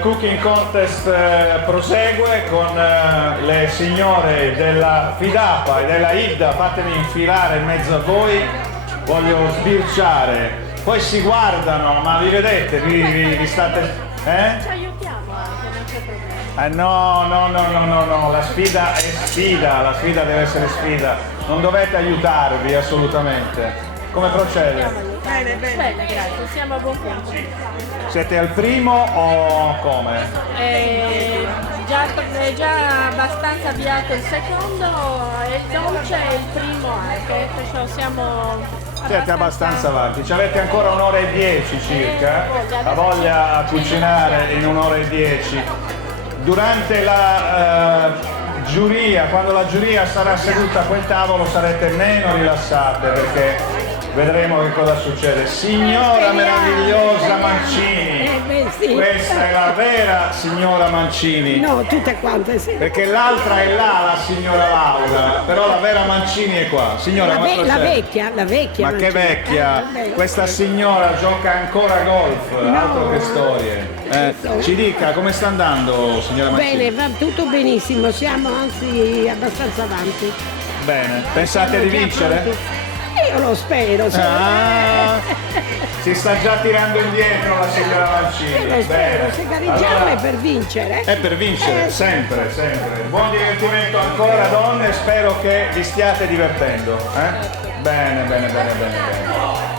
cooking contest prosegue con le signore della Fidapa e della Idda. Fatemi infilare in mezzo a voi, voglio sbirciare. Poi si guardano, ma vi vedete? Vi state... Ci aiutiamo anche, non c'è problema. No, la sfida è sfida, la sfida deve essere sfida. Non dovete aiutarvi assolutamente. Come procede? Bene, grazie, siamo a buon punto. Siete al primo o come? È già abbastanza avviato il secondo e il dolce è il primo anche, perciò siamo Siete abbastanza avanti, ci avete ancora un'ora e 10 circa, la voglia a cucinare in un'ora e 10. Durante la giuria, quando la giuria sarà seduta a quel tavolo sarete meno rilassate perché vedremo che cosa succede. Signora meravigliosa Mancini, Sì. questa è la vera signora Mancini. No, tutte quante sì. Perché l'altra è là, la signora Laura, però la vera Mancini è qua. Signora, come La procede? vecchia. Ma che vecchia! Questa signora gioca ancora a golf, altro che storie. Ci dica come sta andando, signora Mancini? Bene, va tutto benissimo, siamo anzi abbastanza avanti. Bene. Pensate di vincere? Io lo spero, Si sta già tirando indietro la signora Mancini. io lo spero, Bene. se gareggiamo Allora, è per vincere. è per vincere, sempre. Buon divertimento ancora donne, spero che vi stiate divertendo. Bene.